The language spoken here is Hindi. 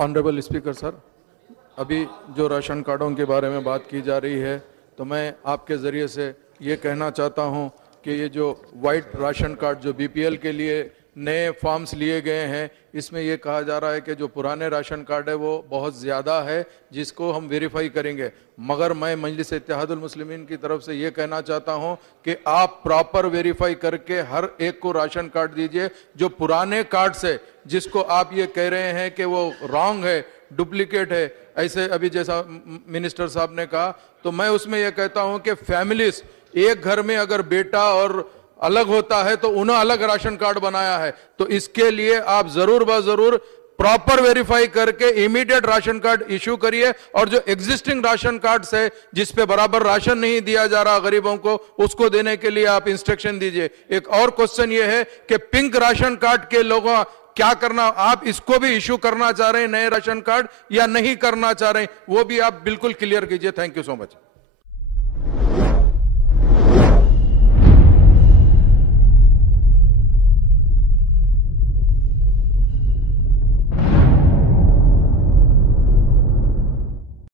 ऑनरेबल स्पीकर सर, अभी जो राशन कार्डों के बारे में बात की जा रही है, तो मैं आपके ज़रिए से ये कहना चाहता हूँ कि ये जो वाइट राशन कार्ड जो बीपीएल के लिए नए फॉर्म्स लिए गए हैं, इसमें ये कहा जा रहा है कि जो पुराने राशन कार्ड है वो बहुत ज़्यादा है, जिसको हम वेरीफाई करेंगे। मगर मैं मजलिस इत्तेहादुल मुस्लिमीन की तरफ से ये कहना चाहता हूँ कि आप प्रॉपर वेरीफाई करके हर एक को राशन कार्ड दीजिए। जो पुराने कार्ड से जिसको आप ये कह रहे हैं कि वो रॉन्ग है, डुप्लीकेट है, ऐसे अभी जैसा मिनिस्टर साहब ने कहा, तो मैं उसमें यह कहता हूं कि फैमिलीज, एक घर में अगर बेटा और अलग होता है तो उन्हें अलग राशन कार्ड बनाया है, तो इसके लिए आप जरूर ब जरूर प्रॉपर वेरीफाई करके इमीडिएट राशन कार्ड इशू करिए। और जो एग्जिस्टिंग राशन कार्ड है जिस पे बराबर राशन नहीं दिया जा रहा गरीबों को, उसको देने के लिए आप इंस्ट्रक्शन दीजिए। एक और क्वेश्चन ये है कि पिंक राशन कार्ड के लोगों क्या करना, आप इसको भी इशू करना चाह रहे हैं नए राशन कार्ड या नहीं करना चाह रहे हैं, वो भी आप बिल्कुल क्लियर कीजिए। Thank you so much.